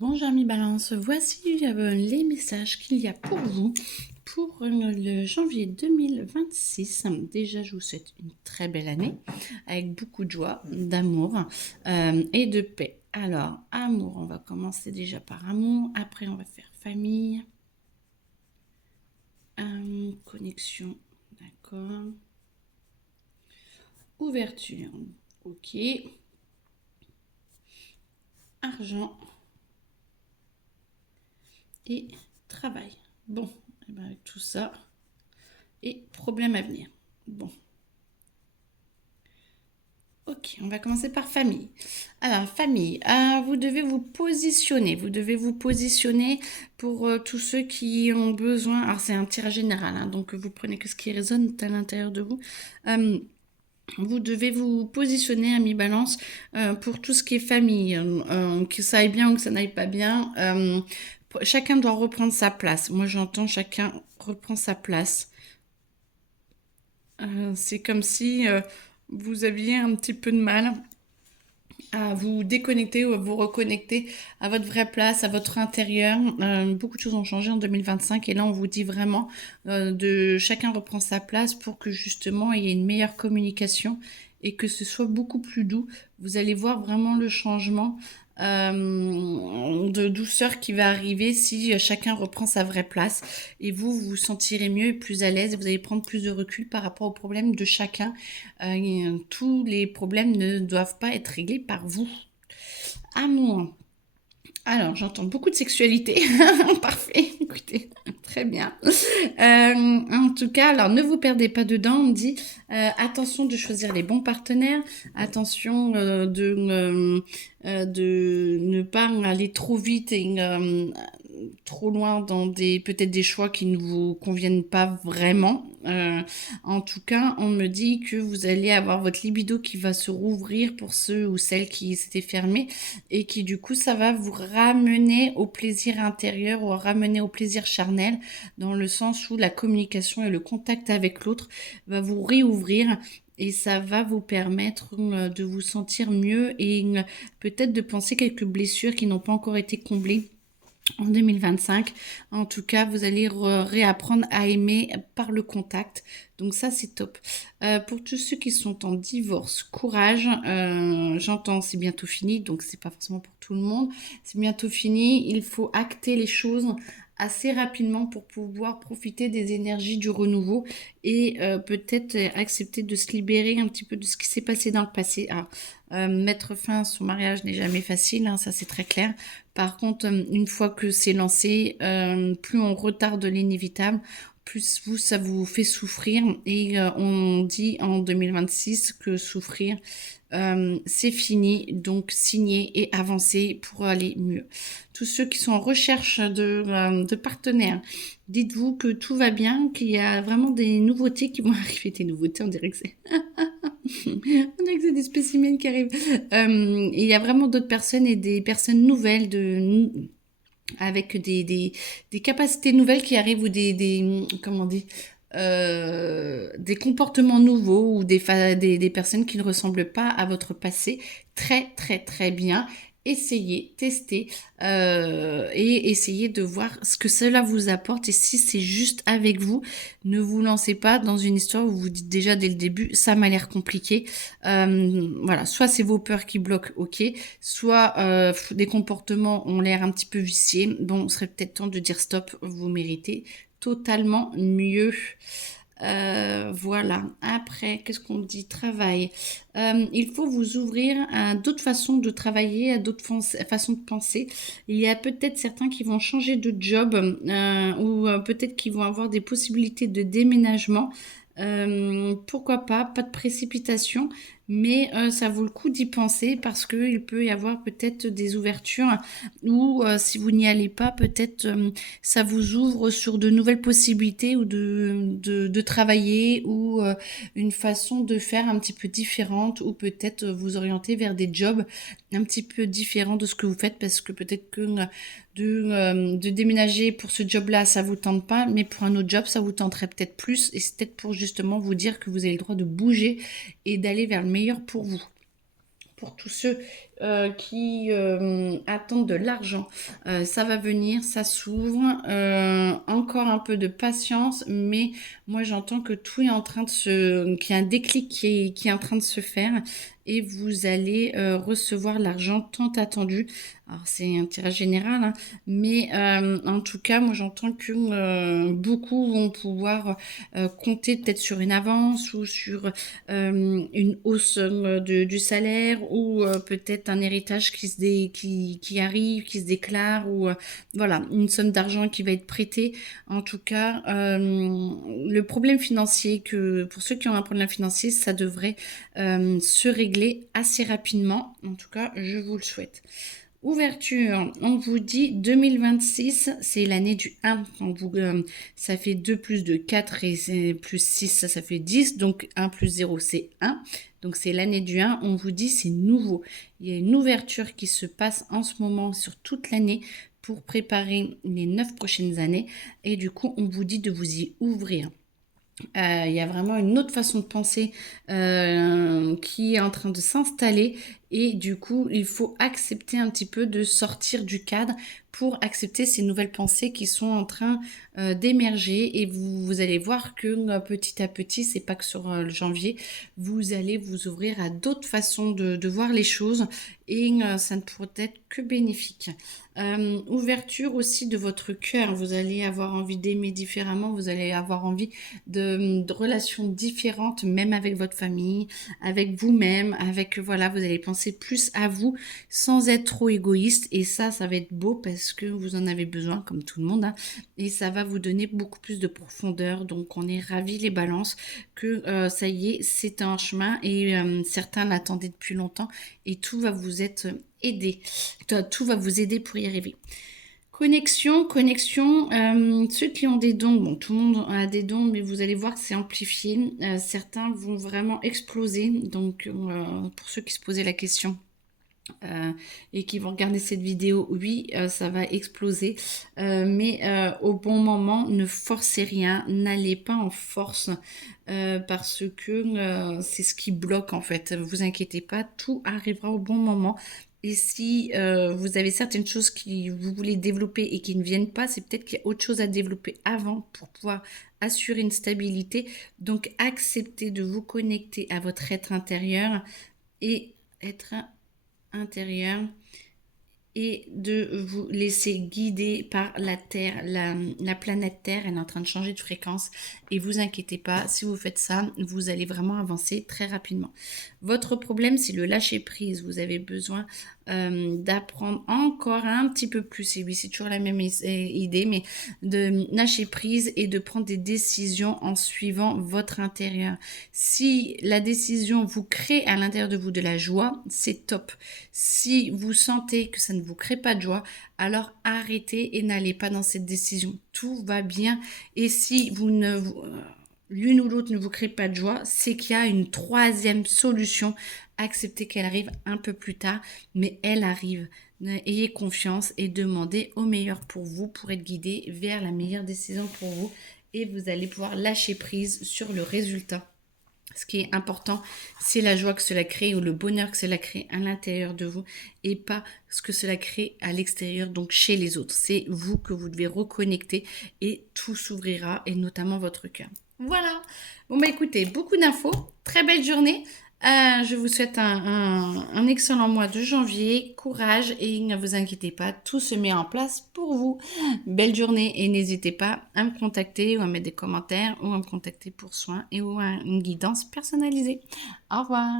Bonjour amis Balance, voici les messages qu'il y a pour vous pour le janvier 2026. Déjà, je vous souhaite une très belle année avec beaucoup de joie, d'amour et de paix. Alors, amour, on va commencer déjà par amour, après on va faire famille, connexion, d'accord, ouverture, ok, argent et travail. Bon, et ben avec tout ça, et problème à venir. Bon, ok, on va commencer par famille. Alors, famille, vous devez vous positionner. Vous devez vous positionner pour tous ceux qui ont besoin. Alors, c'est un tirage général, hein, donc vous prenez que ce qui résonne à l'intérieur de vous. Vous devez vous positionner, ami Balance, pour tout ce qui est famille, que ça aille bien ou que ça n'aille pas bien. Chacun doit reprendre sa place. Moi, j'entends chacun reprend sa place. C'est comme si vous aviez un petit peu de mal à vous déconnecter ou à vous reconnecter à votre vraie place, à votre intérieur. Beaucoup de choses ont changé en 2025 et là on vous dit vraiment de chacun reprend sa place pour que justement il y ait une meilleure communication et que ce soit beaucoup plus doux. Vous allez voir vraiment le changement de douceur qui va arriver si chacun reprend sa vraie place et vous vous sentirez mieux et plus à l'aise. Vous allez prendre plus de recul par rapport aux problèmes de chacun. Tous les problèmes ne doivent pas être réglés par vous. Amour. Alors, j'entends beaucoup de sexualité. Parfait, écoutez, très bien. En tout cas, alors ne vous perdez pas dedans. On dit attention de choisir les bons partenaires, attention de ne pas aller trop vite et trop loin dans peut-être des choix qui ne vous conviennent pas vraiment. En tout cas, on me dit que vous allez avoir votre libido qui va se rouvrir pour ceux ou celles qui s'étaient fermés et qui du coup ça va vous ramener au plaisir intérieur ou ramener au plaisir charnel dans le sens où la communication et le contact avec l'autre va vous réouvrir et ça va vous permettre de vous sentir mieux et peut-être de penser quelques blessures qui n'ont pas encore été comblées en 2025. En tout cas, vous allez réapprendre à aimer par le contact. Donc ça, c'est top. Pour tous ceux qui sont en divorce, courage. J'entends, c'est bientôt fini, donc c'est pas forcément pour tout le monde. C'est bientôt fini. Il faut acter les choses assez rapidement pour pouvoir profiter des énergies du renouveau et peut-être accepter de se libérer un petit peu de ce qui s'est passé dans le passé. Alors, mettre fin à son mariage n'est jamais facile, hein, ça c'est très clair. Par contre, une fois que c'est lancé, plus on retarde l'inévitable, plus vous, ça vous fait souffrir. Et on dit en 2026 que souffrir, c'est fini. Donc, signez et avancez pour aller mieux. Tous ceux qui sont en recherche de partenaires, dites-vous que tout va bien, qu'il y a vraiment des nouveautés qui vont arriver. Des nouveautés, on dirait que c'est... on dirait que c'est des spécimens qui arrivent. Il y a vraiment d'autres personnes et des personnes nouvelles avec des capacités nouvelles qui arrivent ou comment on dit, des comportements nouveaux ou des personnes qui ne ressemblent pas à votre passé. Très, très, très bien. Essayez, testez et essayez de voir ce que cela vous apporte et si c'est juste avec vous. Ne vous lancez pas dans une histoire où vous dites déjà dès le début, ça m'a l'air compliqué. Voilà, soit c'est vos peurs qui bloquent, ok, soit des comportements ont l'air un petit peu viciés. Bon, il serait peut-être temps de dire stop, vous méritez totalement mieux. Voilà. Après, qu'est-ce qu'on dit? Travail. Il faut vous ouvrir à d'autres façons de travailler, à d'autres façons de penser. Il y a peut-être certains qui vont changer de job ou peut-être qui vont avoir des possibilités de déménagement. Pourquoi pas, pas de précipitation, mais ça vaut le coup d'y penser parce qu'il peut y avoir peut-être des ouvertures ou si vous n'y allez pas, peut-être ça vous ouvre sur de nouvelles possibilités ou de travailler ou une façon de faire un petit peu différente ou peut-être vous orienter vers des jobs un petit peu différents de ce que vous faites parce que peut-être que de déménager pour ce job-là, ça vous tente pas, mais pour un autre job, ça vous tenterait peut-être plus et c'est peut-être pour justement vous dire que vous avez le droit de bouger et d'aller vers le meilleur pour vous. pour tous ceux qui attendent de l'argent. Ça va venir, ça s'ouvre. Encore un peu de patience, mais moi j'entends que tout est en train de qu'il y a un déclic qui est en train de se faire et vous allez recevoir l'argent tant attendu. Alors c'est un tirage général, hein, mais en tout cas, moi j'entends que beaucoup vont pouvoir compter peut-être sur une avance ou sur une hausse du salaire ou peut-être un héritage qui arrive, qui se déclare ou voilà, une somme d'argent qui va être prêtée. En tout cas, le problème financier, que pour ceux qui ont un problème financier, ça devrait se régler assez rapidement. En tout cas, je vous le souhaite. Ouverture, on vous dit 2026, c'est l'année du 1. Ça fait 2 plus 2, 4 et plus 6, ça fait 10. Donc 1 plus 0, c'est 1. Donc c'est l'année du 1. On vous dit c'est nouveau. Il y a une ouverture qui se passe en ce moment sur toute l'année pour préparer les 9 prochaines années. Et du coup, on vous dit de vous y ouvrir. Il y a vraiment une autre façon de penser qui est en train de s'installer et du coup il faut accepter un petit peu de sortir du cadre pour accepter ces nouvelles pensées qui sont en train d'émerger et vous allez voir que petit à petit, c'est pas que sur le janvier, vous allez vous ouvrir à d'autres façons de voir les choses et ça ne pourrait être que bénéfique. Ouverture aussi de votre cœur, vous allez avoir envie d'aimer différemment, vous allez avoir envie de relations différentes, même avec votre famille, avec vous-même, avec, voilà, vous allez penser plus à vous sans être trop égoïste et ça va être beau parce que vous en avez besoin, comme tout le monde, hein, et ça va vous donner beaucoup plus de profondeur, donc on est ravis les balances que ça y est, c'est un chemin et certains l'attendaient depuis longtemps et tout va vous être aidé, tout va vous aider pour y arriver. Connexion, ceux qui ont des dons, bon, tout le monde a des dons, mais vous allez voir que c'est amplifié. Certains vont vraiment exploser. Donc, pour ceux qui se posaient la question et qui vont regarder cette vidéo, oui, ça va exploser. Mais au bon moment, ne forcez rien, n'allez pas en force parce que c'est ce qui bloque en fait. Vous inquiétez pas, tout arrivera au bon moment. Et si vous avez certaines choses que vous voulez développer et qui ne viennent pas, c'est peut-être qu'il y a autre chose à développer avant pour pouvoir assurer une stabilité. Donc, acceptez de vous connecter à votre être intérieur et être intérieur et de vous laisser guider par la Terre, la planète Terre, elle est en train de changer de fréquence et vous inquiétez pas, si vous faites ça, vous allez vraiment avancer très rapidement. Votre problème, c'est le lâcher prise, vous avez besoin d'apprendre encore un petit peu plus, et oui, c'est toujours la même idée, mais de lâcher prise et de prendre des décisions en suivant votre intérieur. Si la décision vous crée à l'intérieur de vous de la joie, c'est top. Si vous sentez que ça ne vous crée pas de joie, alors arrêtez et n'allez pas dans cette décision. Tout va bien. Et si l'une ou l'autre ne vous crée pas de joie, c'est qu'il y a une troisième solution. Acceptez qu'elle arrive un peu plus tard, mais elle arrive. Ayez confiance et demandez au meilleur pour vous, pour être guidé vers la meilleure décision pour vous. Et vous allez pouvoir lâcher prise sur le résultat. Ce qui est important, c'est la joie que cela crée ou le bonheur que cela crée à l'intérieur de vous et pas ce que cela crée à l'extérieur, donc chez les autres. C'est vous que vous devez reconnecter et tout s'ouvrira et notamment votre cœur. Voilà. Bon bah écoutez, beaucoup d'infos. Très belle journée. Je vous souhaite un excellent mois de janvier. Courage et ne vous inquiétez pas, tout se met en place pour vous. Belle journée et n'hésitez pas à me contacter ou à mettre des commentaires ou à me contacter pour soins et ou à une guidance personnalisée. Au revoir.